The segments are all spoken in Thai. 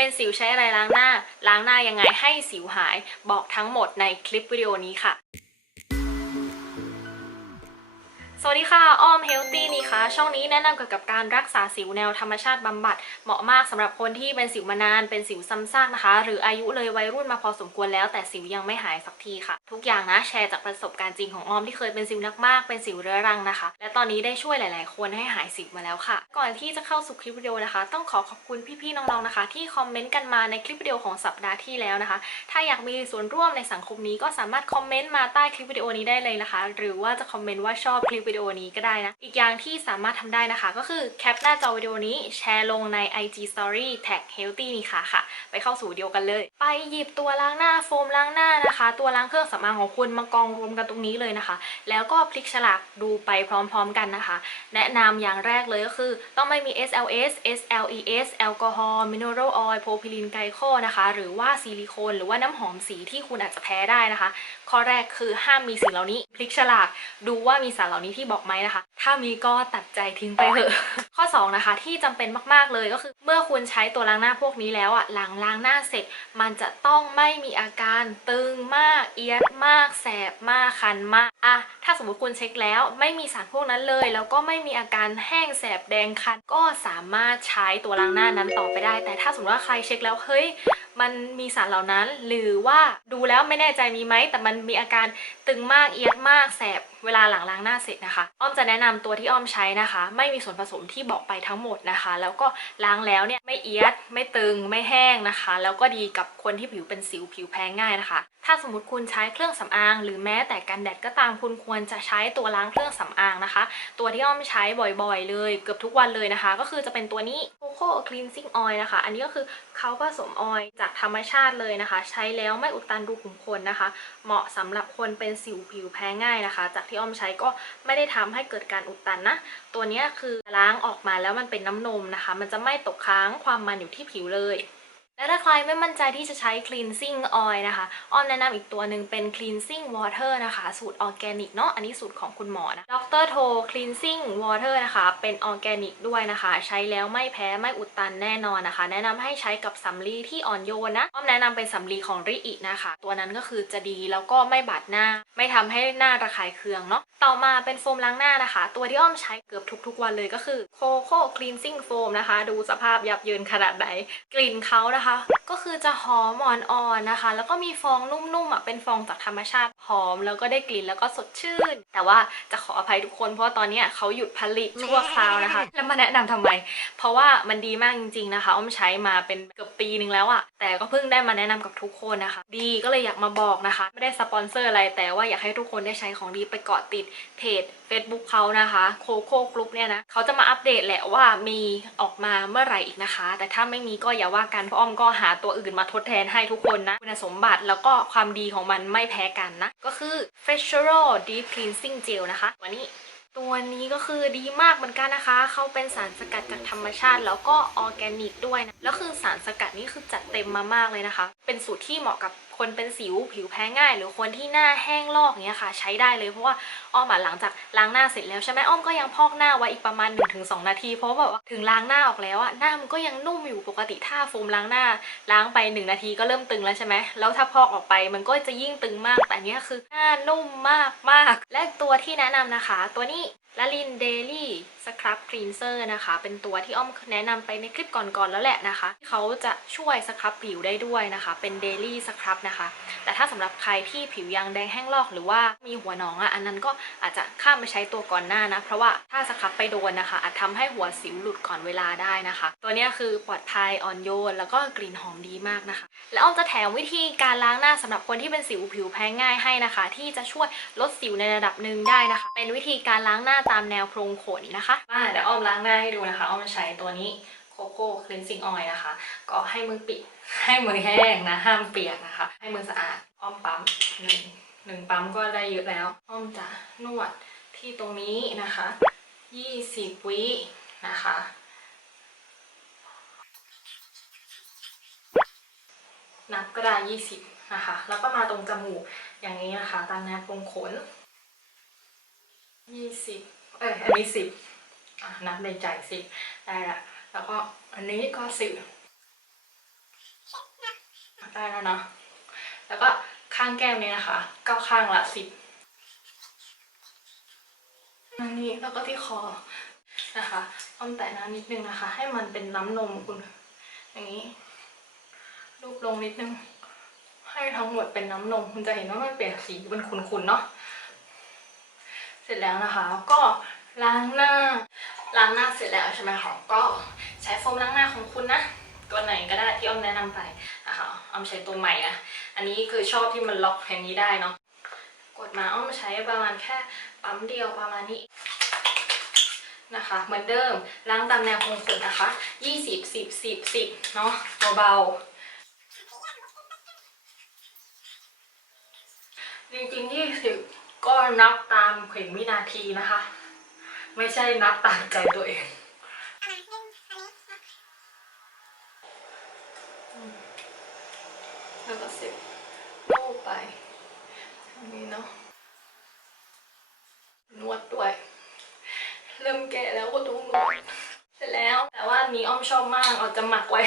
เป็นสิวใช้อะไรล้างหน้า ล้างหน้ายังไงให้สิวหาย บอกทั้งหมดในคลิปวิดีโอนี้ค่ะ สวัสดีค่ะ อ้อมเฮลตี้นี่ค่ะช่องนี้แนะนำเกี่ยวกับการรักษาสิวแนวธรรมชาติบำบัด เหมาะมากสำหรับคนที่เป็นสิวมานาน เป็นสิวซ้ำซากนะคะ หรืออายุเลยวัยรุ่นมาพอสมควรแล้ว แต่สิวยังไม่หายสักทีค่ะ ทุกอย่างนะแชร์จากประสบการณ์จริงของอ้อมที่เคยเป็นสิวนักมาก เป็นสิวเรื้อรังนะคะ และตอนนี้ได้ช่วยหลาย ๆ คนให้หายสิวมาแล้วค่ะ ก่อนที่จะเข้าสู่คลิปวิดีโอนะคะ ต้องขอขอบคุณพี่ๆน้องๆนะคะ ที่คอมเมนต์กันมาในคลิปวิดีโอของสัปดาห์ที่แล้วนะคะ ถ้าอยากมีส่วนร่วมในสังคมนี้ก็สามารถคอมเมนต์มาใต้คลิปวิดีโอนี้ได้เลยนะคะ หรือว่าจะคอมเมนต์ว่าชอบคลิปวิดีโอนี้ก็ได้นะ อีกอย่างที่สามารถทำได้นะคะ ก็คือแคปหน้าจอวิดีโอนี้แชร์ลงใน IG Story Tag Healthy นี่ค่ะค่ะ ไปเข้าสู่วิดีโอกันเลย ไปหยิบตัวล้างหน้าโฟมล้างหน้านะคะ ตัวล้างเครื่องสำอางของคุณมากองรวมกันตรงนี้เลยนะคะ แล้วก็พลิกฉลากดูไปพร้อมๆกันนะคะ แนะนำอย่างแรกเลยก็คือ ต้องไม่มี SLS SLES แอลกอฮอล์มินเนอรัลออยล์โพพิลีนไกลโคนะคะ หรือว่าซิลิโคน หรือว่าน้ำหอมสีที่คุณอาจจะแพ้ได้นะคะ ข้อแรกคือห้ามมีสิ่งเหล่านี้พลิกฉลากดูว่ามีสารเหล่านี้ที่บอกไหมนะคะ ถ้ามีก็ตัดใจทิ้งไปเถอะ ข้อ2นะคะที่จำเป็นมากๆเลยก็คือ เมื่อคุณใช้ตัวล้างหน้าพวกนี้แล้วอะหลังล้างหน้าเสร็จ มันจะต้องไม่มีอาการตึงมาก เอียดมาก แสบมากคันมากอะถ้าสมมติคุณเช็คแล้ว ไม่มีสารพวกนั้นเลย แล้วก็ไม่มีอาการแห้งแสบแดงคัน ก็สามารถใช้ตัวล้างหน้านั้นต่อไปได้ แต่ถ้าสมมติว่าใครเช็คแล้วเฮ้ยมันมีสารเหล่านั้นหรือว่าดูแล้วไม่แน่ใจมีไหม แต่มันมีอาการตึงมากเอียดมากแสบเวลาหลังล้างหน้าเสร็จนะคะ อ้อมจะแนะนำตัวที่อ้อมใช้นะคะ ไม่มีส่วนผสมที่บอกไปทั้งหมดนะคะ แล้วก็ล้างแล้วเนี่ยไม่เอียด ไม่ตึง ไม่แห้งนะคะ แล้วก็ดีกับคนที่ผิวเป็นสิวผิวแพ้ง่ายนะคะ ถ้าสมมติคุณใช้เครื่องสำอาง หรือแม้แต่กันแดดก็ตามคุณควรจะใช้ตัวล้างเครื่องสำอางนะคะ ตัวที่อ้อมใช้บ่อยๆ เลย เกือบทุกวันเลยนะคะ ก็คือจะเป็นตัวนี้ Coco Cleansing Oil นะคะ อันนี้ก็คือเขาผสมออยล์จากธรรมชาติเลยนะคะ ใช้แล้วไม่อุดตันรูขุมขนนะคะ เหมาะสำหรับคนเป็นสิวผิวแพ้ง่ายนะคะ จากที่อ้อมใช้ก็ไม่ได้ทำให้เกิดการอุดตันนะ ตัวนี้คือล้างออกมาแล้วมันเป็นน้ำนมนะคะ มันจะไม่ตกค้างความมันอยู่ที่ผิวเลย และถ้าใครไม่มั่นใจที่จะใช้ cleansing oil นะคะอ้อมแนะนำอีกตัวหนึ่งเป็น cleansing water นะคะ สูตรออร์แกนิกเนาะ อันนี้สูตรของคุณหมอนะ Dr. To cleansing water นะคะ เป็นออร์แกนิกด้วยนะคะ ใช้แล้วไม่แพ้ไม่อุดตันแน่นอนนะคะ แนะนำให้ใช้กับสำลีที่อ่อนโยนนะ อ้อมแนะนำเป็นสำลีของริอินะคะ ตัวนั้นก็คือจะดีแล้วก็ไม่บาดหน้า ไม่ทำให้หน้าระคายเคืองเนาะ ต่อมาเป็นโฟมล้างหน้านะคะ ตัวที่อ้อมใช้เกือบทุกๆวันเลยก็คือ Coco Cleansing Foam นะคะ ดูสภาพยับเยินขนาดไหน กลิ่นเขานะคะก็คือจะหอมอ่อนๆนะคะ แล้วก็มีฟองนุ่มๆอะเป็นฟองจากธรรมชาติหอม แล้วก็ได้กลิ่นแล้วก็สดชื่น แต่ว่าจะขออภัยทุกคนเพราะว่าตอนเนี้ยเขาหยุดผลิตชั่วคราวนะคะ แล้วมาแนะนำทำไม เพราะว่ามันดีมากจริงๆนะคะ อ้อมใช้มาเป็นเกือบปีนึงแล้วอะ แต่ก็เพิ่งได้มาแนะนำกับทุกคนนะคะ ดีก็เลยอยากมาบอกนะคะ ไม่ได้สปอนเซอร์อะไรแต่ว่าอยากให้ทุกคนได้ใช้ของดีไปเกาะติดเพจ Facebook เขานะคะโคโค่กรุ๊ปเนี่ยนะเขาจะมาอัปเดตแหละว่ามีออกมาเมื่อไหร่อีกนะคะ แต่ถ้าไม่มีก็อย่าว่ากันเพราะอ้อมก็หาตัวอื่นมาทดแทนให้ทุกคนนะ คุณสมบัติแล้วก็ความดีของมันไม่แพ้กันนะ ก็คือ f r e s h e r o Deep Cleansing Gel นะคะวันนี้ ตัวนี้ก็คือดีมากเหมือนกันนะคะ เขาเป็นสารสกัดจากธรรมชาติ แล้วก็ออร์แกนิกด้วยนะ แล้วคือสารสกัดนี่คือจัดเต็มมามากเลยนะคะ เป็นสูตรที่เหมาะกับ คนเป็นสิวผิวแพ้ง่าย หรือคนที่หน้าแห้งลอกเนี้ยค่ะ ใช้ได้เลยเพราะว่าอ้อมหลังจากล้างหน้าเสร็จแล้วใช่ไหมอ้อมก็ยังพอกหน้าไว้อีกประมาณ 1-2 นาที เพราะแบบว่าถึงล้างหน้าออกแล้วอะหน้ามันก็ยังนุ่มอยู่ปกติถ้าโฟมล้างหน้า ล้างไป 1 นาทีก็เริ่มตึงแล้วใช่ไหมแล้วถ้าพอกออกไปมันก็จะยิ่งตึงมาก แต่เนี้ยคือหน้านุ่มมากมากและตัวที่แนะนำนะคะ ตัวนี้ลาลินเดลี่สครับคลีนเซอร์นะคะ เป็นตัวที่อ้อมแนะนำไปในคลิปก่อนๆแล้วแหละนะคะเขาจะช่วยสครับผิวได้ด้วยนะคะ เป็นเดลี่สครับนะคะ แต่ถ้าสำหรับใครที่ผิวยังแดงแห้งลอกหรือว่ามีหัวหนองอะอันนั้นก็อาจจะข้ามไปใช้ตัวก่อนหน้านะ เพราะว่าถ้าสครับไปโดนนะคะ อาจทำให้หัวสิวหลุดก่อนเวลาได้นะคะ ตัวนี้คือปลอดภัยอ่อนโยน แล้วก็กลิ่นหอมดีมากนะคะ และอ้อมจะแถมวิธีการล้างหน้าสำหรับคนที่เป็นสิวผิวแพ้ง่ายให้นะคะ ที่จะช่วยลดสิวในระดับหนึ่งได้นะคะ เป็นวิธีการล้างหน้าตามแนวโพรงขนนะคะมาเดี๋ยวอ้อมล้างหน้าให้ดูนะคะ อ้อมใช้ตัวนี้ Coco Cleansing Oil นะคะ ก็ให้มือปิดให้มือแห้งนะ ห้ามเปียกนะคะ ให้มือสะอาด อ้อมปั๊มหนึ่งหนึ่งปั๊มก็ได้เยอะแล้ว อ้อมจะนวดที่ตรงนี้นะคะยี่สิบวินะคะนับก็ได้ยี่สิบนะคะ แล้วก็มาตรงจมูกอย่างนี้นะคะ ตามแนวโพรงขนยี่สิบเอ้ยอันนี้สิบ นับในใจสิได้ละแล้วก็อันนี้ก็สิบได้แล้วเนาะแล้วก็ข้างแก้มเนี่ยนะคะเก้าข้างละสิบอันนี้แล้วก็ที่คอนะคะอ้อมแตะน้ำนิดนึงนะคะ ให้มันเป็นน้ำนมคุณ อย่างนี้รูปลงนิดนึง ให้ทั้งหมดเป็นน้ำนมคุณจะเห็นว่ามันเปลี่ยนสีเป็นขุนๆเนาะเสร็จแล้วนะคะ ก็ ล้างหน้า ล้างหน้าเสร็จแล้วใช่ไหมคะก็ใช้โฟมล้างหน้าของคุณนะ ตัวไหนก็ได้ที่อ้อมแนะนำไปนะคะอ้อมใช้ตัวใหม่นะ อันนี้คือชอบที่มันล็อกอย่างนี้ได้เนาะ กดมาอ้อมใช้ประมาณแค่ปั๊มเดียวประมาณนี้นะคะ เหมือนเดิมล้างตามแนวคงขนนะคะ 20 10 10 10 เนาะเบาๆจริงๆ20ก็นับตามเข็มวินาทีนะคะ ไม่ใช่นับตามใจตัวเอง แล้วก็สิบลูบไปอันนี้เนาะ นวดด้วย เริ่มแก่แล้วก็ต้องนวดเสร็จแล้ว แต่ว่านี้อ้อมชอบมากเอาจะหมักไว้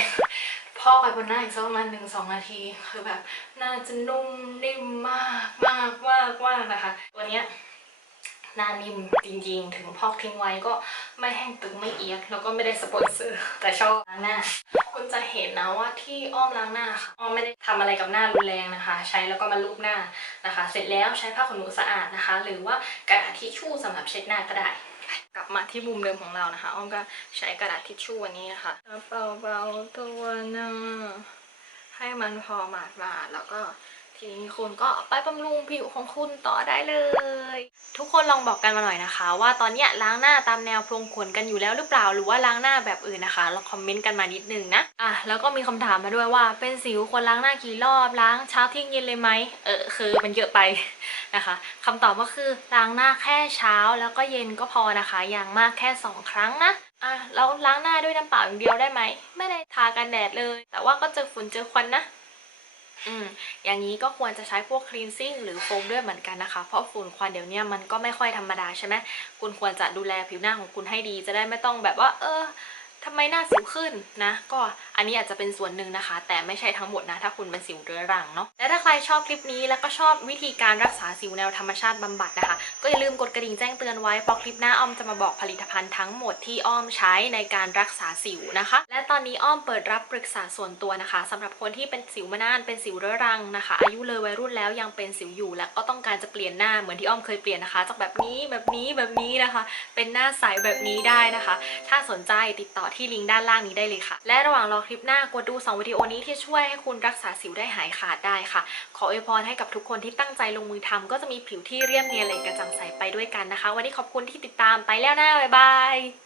พอกไปบนหน้าอีกสักประมาณหนึ่งสองนาที คือแบบหน่าจะนุ่มนิ่มมากมากมากมากนะคะ ตัวเนี้ย หน้านิ่มจริงๆ ถึงพอกทิ้งไว้ก็ไม่แห้งตึงไม่เอียดแล้วก็ไม่ได้สปอนเซอร์แต่ชอบล้างหน้า คุณจะเห็นนะว่าที่อ้อมล้างหน้าค่ะอ้อมไม่ได้ทำอะไรกับหน้ารุนแรงนะคะ ใช้แล้วก็มาลูบหน้านะคะ เสร็จแล้วใช้ผ้าขนหนูสะอาดนะคะ หรือว่ากระดาษทิชชู่สำหรับเช็ดหน้าก็ได้ กลับมาที่มุมเดิมของเรานะคะ อ้อมก็ใช้กระดาษทิชชู่อันนี้นะคะเบาๆตัวหน้าให้มันพอหมาดๆแล้วก็ ทีนี้คุณก็ไปบำรุงผิวของคุณต่อได้เลย ทุกคนลองบอกกันมาหน่อยนะคะ ว่าตอนเนี้ยล้างหน้าตามแนวโพรงขนกันอยู่แล้วหรือเปล่าหรือว่าล้างหน้าแบบอื่นนะคะลองคอมเมนต์กันมานิดนึงนะอะแล้วก็มีคำถามมาด้วยว่าเป็นสิวควรล้างหน้ากี่รอบล้างเช้าเที่ยงเย็นเลยไหมเออคือมันเยอะไปนะคะคำตอบก็คือล้างหน้าแค่เช้าแล้วก็เย็นก็พอนะคะ อย่างมากแค่ 2 ครั้งนะอะแล้วล้างหน้าด้วยน้ำเปล่าอย่างเดียวได้ไหมไม่ได้ทากันแดดเลย แต่ว่าก็เจอฝุ่นเจอควันนะ อืมอย่างนี้ก็ควรจะใช้พวกคลีนซิ่งหรือโฟมด้วยเหมือนกันนะคะ เพราะฝุ่นควันเดี๋ยวนี้มันก็ไม่ค่อยธรรมดาใช่ไหมคุณควรจะดูแลผิวหน้าของคุณให้ดี จะได้ไม่ต้องแบบว่า เออ ทำไมหน้าสิวขึ้นนะ ก็อันนี้อาจจะเป็นส่วนหนึ่งนะคะ แต่ไม่ใช่ทั้งหมดนะ ถ้าคุณเป็นสิวเรื้อรังเนาะและถ้าใครชอบคลิปนี้แล้วก็ชอบวิธีการรักษาสิวแนวธรรมชาติบำบัดนะคะ ก็อย่าลืมกดกระดิ่งแจ้งเตือนไว้เพราะคลิปหน้าอ้อมจะมาบอกผลิตภัณฑ์ทั้งหมดที่อ้อมใช้ในการรักษาสิวนะคะ และตอนนี้อ้อมเปิดรับปรึกษาส่วนตัวนะคะสำหรับคนที่เป็นสิวมานานเป็นสิวเรื้อรังนะคะ อายุเลยวัยรุ่นแล้วยังเป็นสิวอยู่ และก็ต้องการจะเปลี่ยนหน้าเหมือนที่อ้อมเคยเปลี่ยนนะคะจากแบบนี้แบบนี้แบบนี้นะคะ เป็นหน้าใสแบบนี้ได้นะคะ ถ้าสนใจติดต่อที่ลิงก์ด้านล่างนี้ได้เลยค่ะ และระหว่างรอคลิปหน้ากดดู 2 วิดีโอนี้ที่ช่วยให้คุณรักษาสิวได้หายขาดได้ค่ะ ขออวยพรให้กับทุกคนที่ตั้งใจลงมือทำก็จะมีผิวที่เรียบเนียนเลยกระจ่างใสไปด้วยกันนะคะ วันนี้ขอบคุณที่ติดตามไปแล้วนะบ๊ายบาย